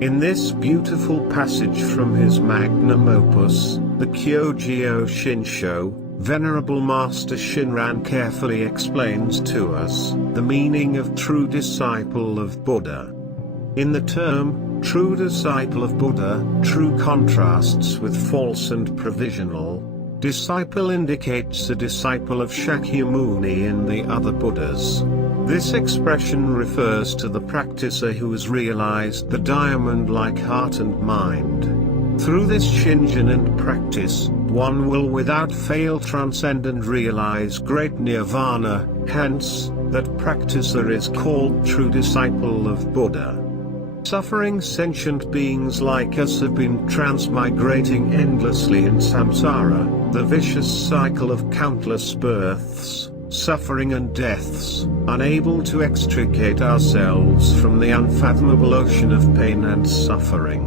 In this beautiful passage from his magnum opus, the Jodo Shinshu, Venerable Master Shinran carefully explains to us the meaning of true disciple of Buddha. In the term, true disciple of Buddha, true contrasts with false and provisional. Disciple indicates a disciple of Shakyamuni and the other Buddhas. This expression refers to the practicer who has realized the diamond-like heart and mind. Through this Shinjin and practice, one will without fail transcend and realize great Nirvana, hence, that practicer is called true disciple of Buddha. Suffering sentient beings like us have been transmigrating endlessly in samsara, the vicious cycle of countless births, suffering and deaths, unable to extricate ourselves from the unfathomable ocean of pain and suffering.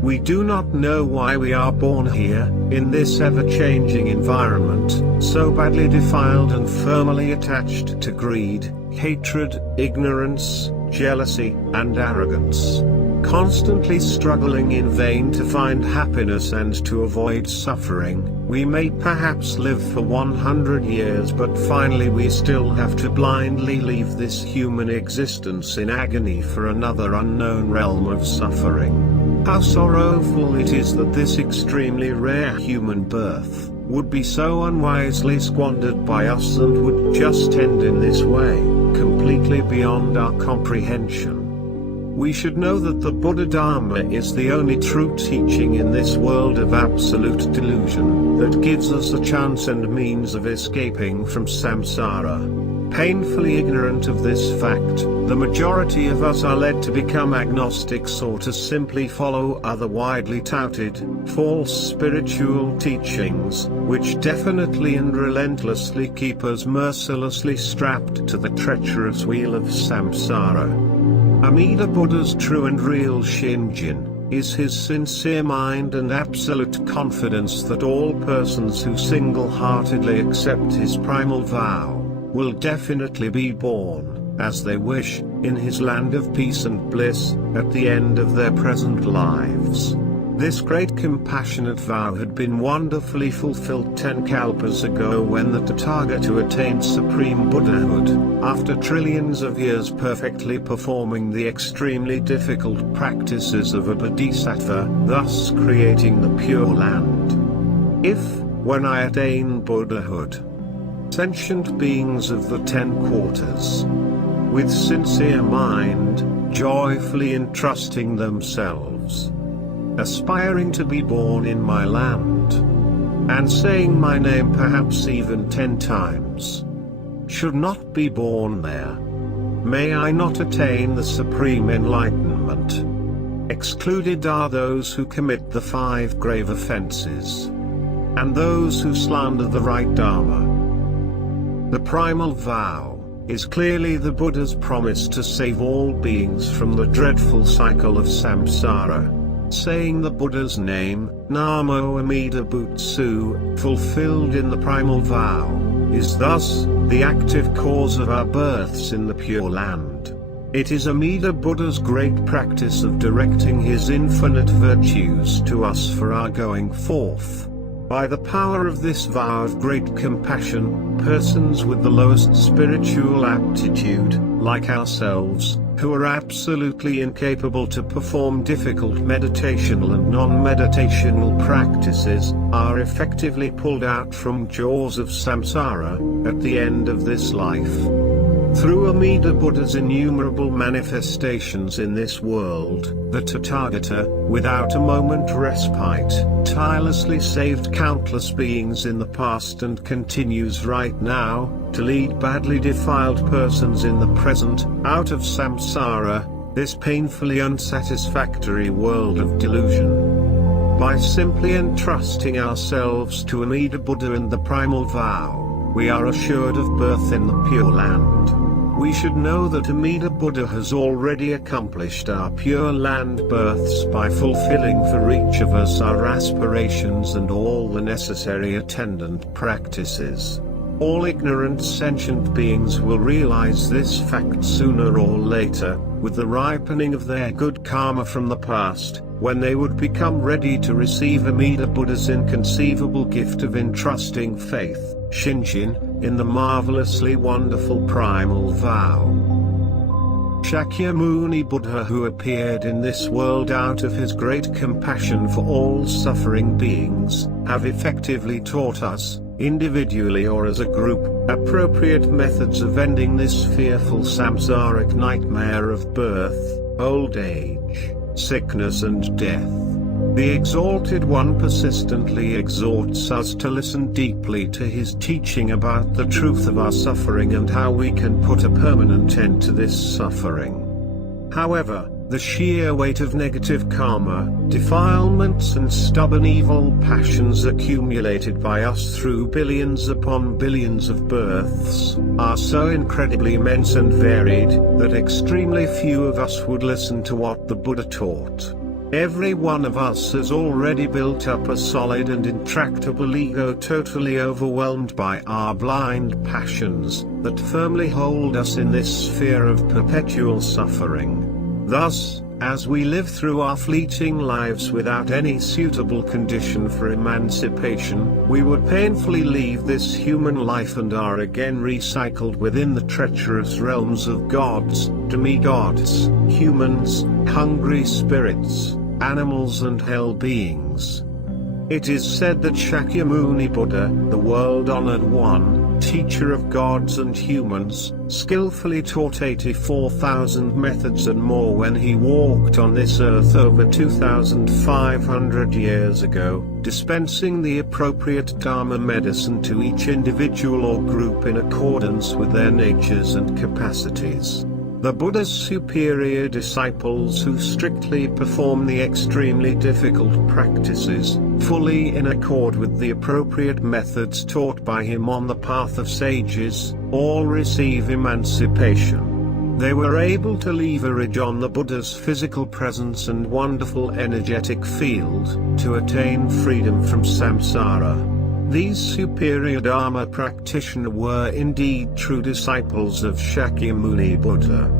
We do not know why we are born here, in this ever-changing environment, so badly defiled and firmly attached to greed, hatred, ignorance, jealousy, and arrogance. Constantly struggling in vain to find happiness and to avoid suffering, we may perhaps live for 100 years, but finally we still have to blindly leave this human existence in agony for another unknown realm of suffering. How sorrowful it is that this extremely rare human birth would be so unwisely squandered by us and would just end in this way, completely beyond our comprehension. We should know that the Buddha Dharma is the only true teaching in this world of absolute delusion, that gives us a chance and means of escaping from samsara. Painfully ignorant of this fact, the majority of us are led to become agnostics or to simply follow other widely touted, false spiritual teachings, which definitely and relentlessly keep us mercilessly strapped to the treacherous wheel of samsara. Amida Buddha's true and real Shinjin is his sincere mind and absolute confidence that all persons who single-heartedly accept his primal vow will definitely be born, as they wish, in his land of peace and bliss, at the end of their present lives. This great compassionate vow had been wonderfully fulfilled 10 kalpas ago when the Tathagata attained supreme Buddhahood, after trillions of years perfectly performing the extremely difficult practices of a bodhisattva, thus creating the Pure Land. If, when I attain Buddhahood, sentient beings of the 10 quarters, with sincere mind, joyfully entrusting themselves, aspiring to be born in my land, and saying my name perhaps even 10 times, should not be born there. May I not attain the supreme enlightenment. Excluded are those who commit the 5 grave offenses, and those who slander the right Dharma. The primal vow is clearly the Buddha's promise to save all beings from the dreadful cycle of samsara. Saying the Buddha's name, Namo Amida Buddha, fulfilled in the primal vow, is thus the active cause of our births in the Pure Land. It is Amida Buddha's great practice of directing his infinite virtues to us for our going forth. By the power of this vow of great compassion, persons with the lowest spiritual aptitude, like ourselves, who are absolutely incapable to perform difficult meditational and non-meditational practices, are effectively pulled out from jaws of samsara, at the end of this life. Through Amida Buddha's innumerable manifestations in this world, the Tathagata, without a moment respite, tirelessly saved countless beings in the past and continues right now, to lead badly defiled persons in the present, out of samsara, this painfully unsatisfactory world of delusion. By simply entrusting ourselves to Amida Buddha and the primal vow, we are assured of birth in the Pure Land. We should know that Amida Buddha has already accomplished our Pure Land births by fulfilling for each of us our aspirations and all the necessary attendant practices. All ignorant sentient beings will realize this fact sooner or later, with the ripening of their good karma from the past, when they would become ready to receive Amida Buddha's inconceivable gift of entrusting faith, Shinjin, in the marvelously wonderful primal vow. Shakyamuni Buddha, who appeared in this world out of his great compassion for all suffering beings, have effectively taught us, individually or as a group, appropriate methods of ending this fearful samsaric nightmare of birth, old age, sickness and death. The Exalted One persistently exhorts us to listen deeply to his teaching about the truth of our suffering and how we can put a permanent end to this suffering. However, the sheer weight of negative karma, defilements and stubborn evil passions accumulated by us through billions upon billions of births, are so incredibly immense and varied, that extremely few of us would listen to what the Buddha taught. Every one of us has already built up a solid and intractable ego, totally overwhelmed by our blind passions, that firmly hold us in this sphere of perpetual suffering. Thus, as we live through our fleeting lives without any suitable condition for emancipation, we would painfully leave this human life and are again recycled within the treacherous realms of gods, demigods, humans, hungry spirits, animals and hell beings. It is said that Shakyamuni Buddha, the world-honored one, teacher of gods and humans, skillfully taught 84,000 methods and more when he walked on this earth over 2,500 years ago, dispensing the appropriate Dharma medicine to each individual or group in accordance with their natures and capacities. The Buddha's superior disciples, who strictly perform the extremely difficult practices, fully in accord with the appropriate methods taught by him on the path of sages, all receive emancipation. They were able to leverage on the Buddha's physical presence and wonderful energetic field, to attain freedom from samsara. These superior Dharma practitioners were indeed true disciples of Shakyamuni Buddha.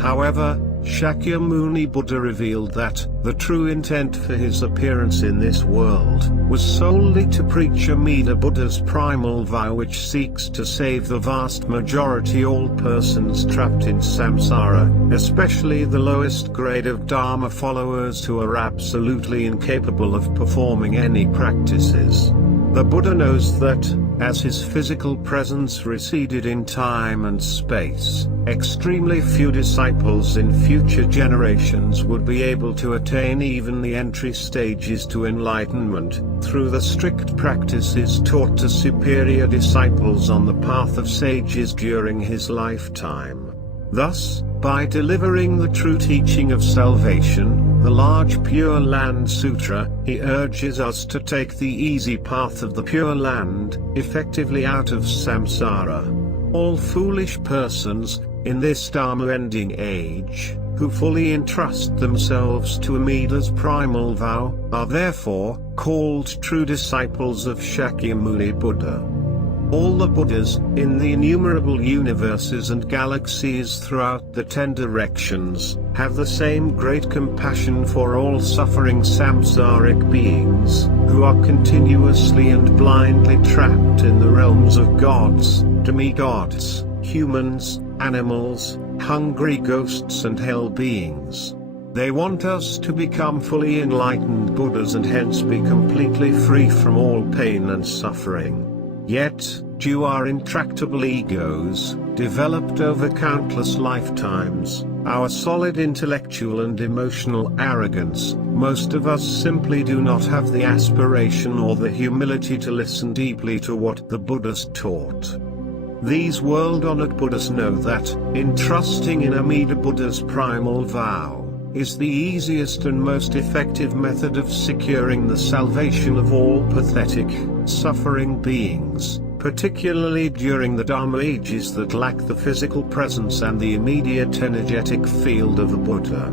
However, Shakyamuni Buddha revealed that the true intent for his appearance in this world was solely to preach Amida Buddha's primal vow, which seeks to save the vast majority all persons trapped in samsara, especially the lowest grade of Dharma followers who are absolutely incapable of performing any practices. The Buddha knows that, as his physical presence receded in time and space, extremely few disciples in future generations would be able to attain even the entry stages to enlightenment, through the strict practices taught to superior disciples on the path of sages during his lifetime. Thus, by delivering the true teaching of salvation, the large Pure Land Sutra, he urges us to take the easy path of the Pure Land, effectively out of samsara. All foolish persons, in this Dharma-ending age, who fully entrust themselves to Amida's primal vow, are therefore called true disciples of Shakyamuni Buddha. All the Buddhas, in the innumerable universes and galaxies throughout the 10 directions, have the same great compassion for all suffering samsaric beings, who are continuously and blindly trapped in the realms of gods, demigods, humans, animals, hungry ghosts and hell beings. They want us to become fully enlightened Buddhas and hence be completely free from all pain and suffering. Yet, due our intractable egos, developed over countless lifetimes, our solid intellectual and emotional arrogance, most of us simply do not have the aspiration or the humility to listen deeply to what the Buddhas taught. These world-honored Buddhas know that, entrusting in Amida Buddha's primal vow, is the easiest and most effective method of securing the salvation of all pathetic, suffering beings, particularly during the Dharma ages that lack the physical presence and the immediate energetic field of the Buddha.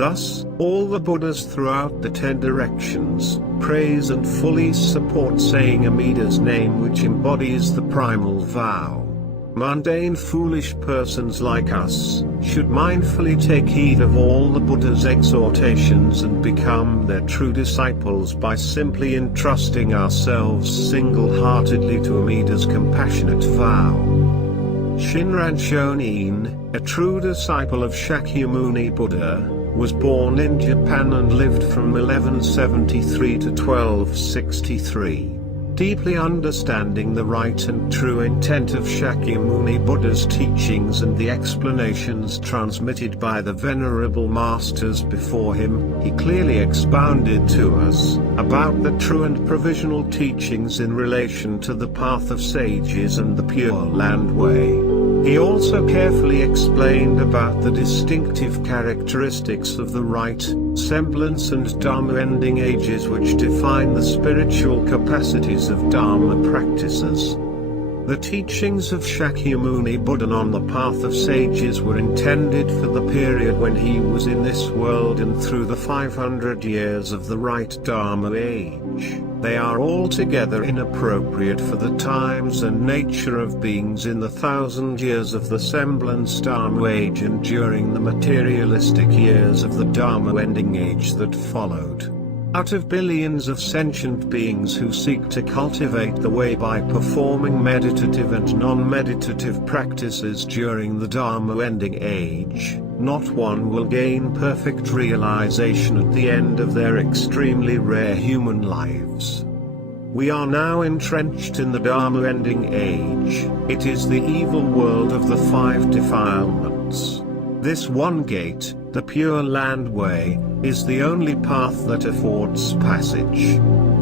Thus, all the Buddhas throughout the 10 directions praise and fully support saying Amida's name, which embodies the primal vow. Mundane foolish persons like us should mindfully take heed of all the Buddha's exhortations and become their true disciples by simply entrusting ourselves single-heartedly to Amida's compassionate vow. Shinran Shonin, a true disciple of Shakyamuni Buddha, was born in Japan and lived from 1173 to 1263. Deeply understanding the right and true intent of Shakyamuni Buddha's teachings and the explanations transmitted by the Venerable Masters before him, he clearly expounded to us about the true and provisional teachings in relation to the path of sages and the Pure Land Way. He also carefully explained about the distinctive characteristics of the right, semblance and Dharma ending ages which define the spiritual capacities of Dharma practices. The teachings of Shakyamuni Buddha on the path of sages were intended for the period when he was in this world and through the 500 years of the right Dharma age. They are altogether inappropriate for the times and nature of beings in the 1,000 years of the semblance Dharma age and during the materialistic years of the Dharma ending age that followed. Out of billions of sentient beings who seek to cultivate the way by performing meditative and non-meditative practices during the Dharma ending age, not one will gain perfect realization at the end of their extremely rare human lives. We are now entrenched in the Dharma ending age. It is the evil world of the 5 defilements. This one gate, the Pure Land Way, is the only path that affords passage.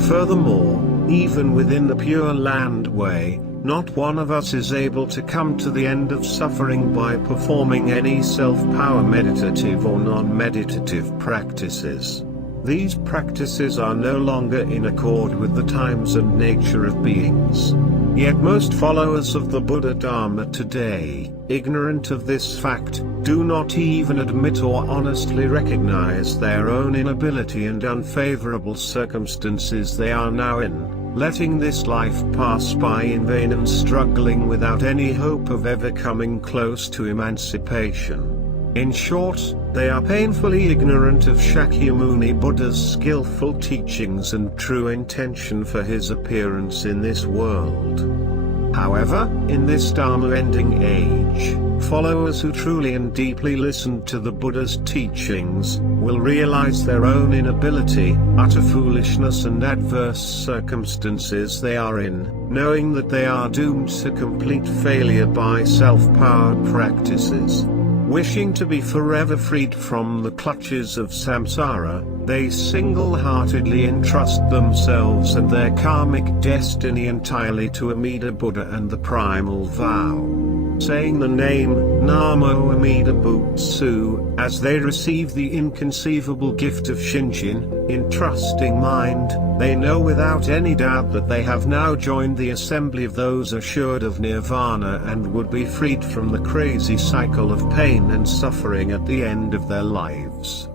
Furthermore, even within the Pure Land Way, not one of us is able to come to the end of suffering by performing any self-power meditative or non-meditative practices. These practices are no longer in accord with the times and nature of beings. Yet most followers of the Buddha Dharma today, ignorant of this fact, do not even admit or honestly recognize their own inability and unfavorable circumstances they are now in, letting this life pass by in vain and struggling without any hope of ever coming close to emancipation. In short, they are painfully ignorant of Shakyamuni Buddha's skillful teachings and true intention for his appearance in this world. However, in this Dharma ending age, followers who truly and deeply listen to the Buddha's teachings will realize their own inability, utter foolishness and adverse circumstances they are in, knowing that they are doomed to complete failure by self-powered practices. Wishing to be forever freed from the clutches of samsara, they single-heartedly entrust themselves and their karmic destiny entirely to Amida Buddha and the primal vow. Saying the name, Namo Amida Butsu, as they receive the inconceivable gift of Shinjin, in trusting mind, they know without any doubt that they have now joined the assembly of those assured of Nirvana and would be freed from the crazy cycle of pain and suffering at the end of their lives.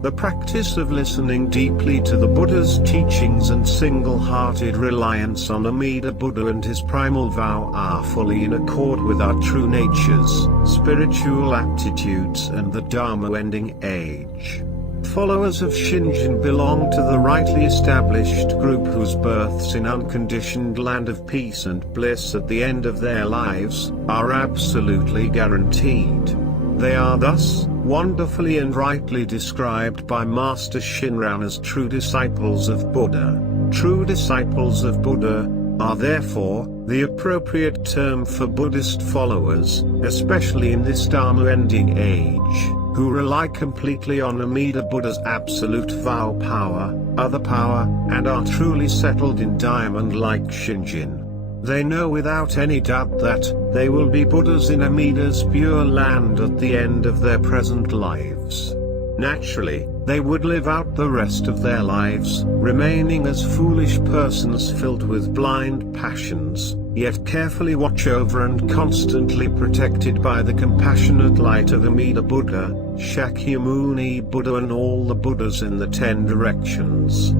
The practice of listening deeply to the Buddha's teachings and single-hearted reliance on Amida Buddha and his primal vow are fully in accord with our true natures, spiritual aptitudes and the Dharma ending age. Followers of Shinjin belong to the rightly established group whose births in unconditioned land of peace and bliss at the end of their lives are absolutely guaranteed. They are thus wonderfully and rightly described by Master Shinran as true disciples of Buddha. True disciples of Buddha are therefore the appropriate term for Buddhist followers, especially in this Dharma ending age, who rely completely on Amida Buddha's absolute vow power, other power, and are truly settled in diamond-like Shinjin. They know without any doubt that they will be Buddhas in Amida's pure land at the end of their present lives. Naturally, they would live out the rest of their lives, remaining as foolish persons filled with blind passions, yet carefully watch over and constantly protected by the compassionate light of Amida Buddha, Shakyamuni Buddha and all the Buddhas in the 10 directions.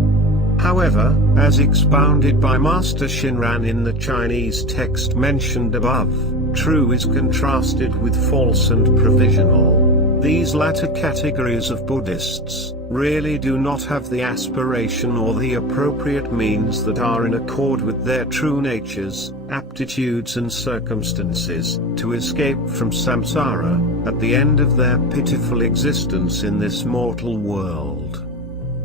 However, as expounded by Master Shinran in the Chinese text mentioned above, true is contrasted with false and provisional. These latter categories of Buddhists really do not have the aspiration or the appropriate means that are in accord with their true natures, aptitudes and circumstances, to escape from samsara, at the end of their pitiful existence in this mortal world.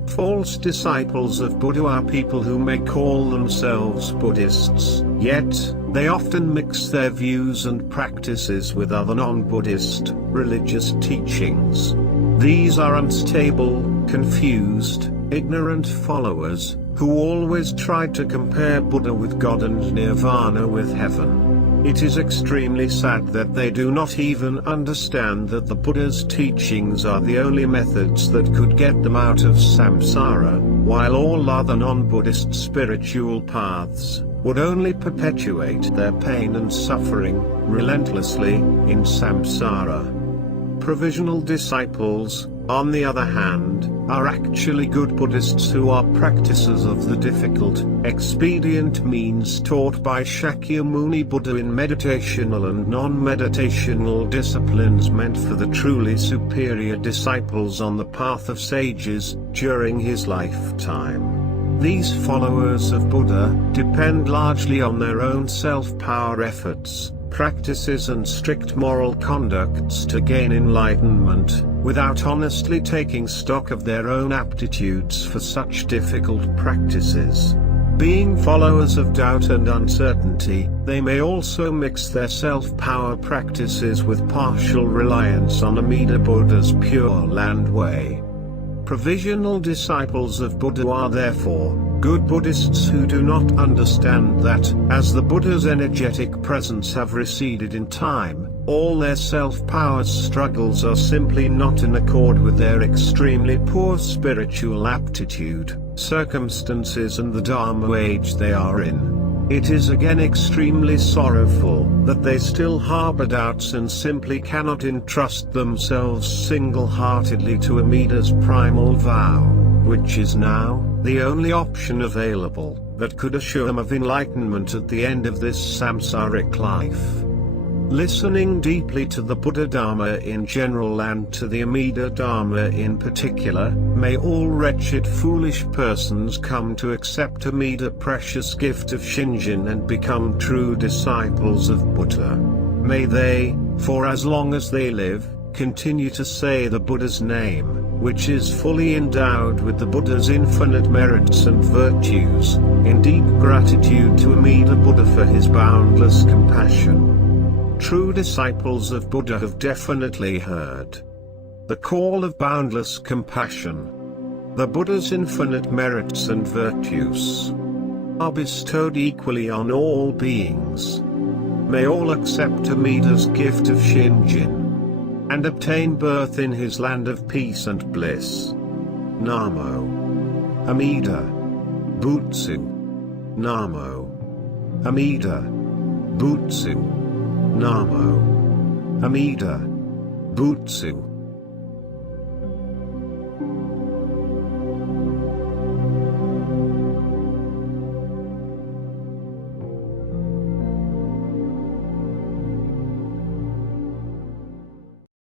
False disciples of Buddha are people who may call themselves Buddhists, yet, they often mix their views and practices with other non-Buddhist, religious teachings. These are unstable, confused, ignorant followers, who always try to compare Buddha with God and Nirvana with heaven. It is extremely sad that they do not even understand that the Buddha's teachings are the only methods that could get them out of samsara, while all other non-Buddhist spiritual paths would only perpetuate their pain and suffering, relentlessly, in samsara. Provisional disciples, on the other hand, are actually good Buddhists who are practitioners of the difficult, expedient means taught by Shakyamuni Buddha in meditational and non-meditational disciplines meant for the truly superior disciples on the path of sages, during his lifetime. These followers of Buddha depend largely on their own self-power efforts, practices and strict moral conducts to gain enlightenment, without honestly taking stock of their own aptitudes for such difficult practices. Being followers of doubt and uncertainty, they may also mix their self-power practices with partial reliance on Amida Buddha's Pure Land Way. Provisional disciples of Buddha are therefore good Buddhists who do not understand that, as the Buddha's energetic presence have receded in time, all their self-power struggles are simply not in accord with their extremely poor spiritual aptitude, circumstances and the Dharma age they are in. It is again extremely sorrowful that they still harbor doubts and simply cannot entrust themselves single-heartedly to Amida's primal vow, which is now the only option available that could assure them of enlightenment at the end of this samsaric life. Listening deeply to the Buddha Dharma in general and to the Amida Dharma in particular, may all wretched foolish persons come to accept Amida precious gift of Shinjin and become true disciples of Buddha. May they, for as long as they live, continue to say the Buddha's name, which is fully endowed with the Buddha's infinite merits and virtues, in deep gratitude to Amida Buddha for his boundless compassion. True disciples of Buddha have definitely heard the call of boundless compassion. The Buddha's infinite merits and virtues are bestowed equally on all beings. May all accept Amida's gift of Shinjin and obtain birth in his land of peace and bliss. Namo Amida Butsu. Namo Amida Butsu. Namo Amida Butsu.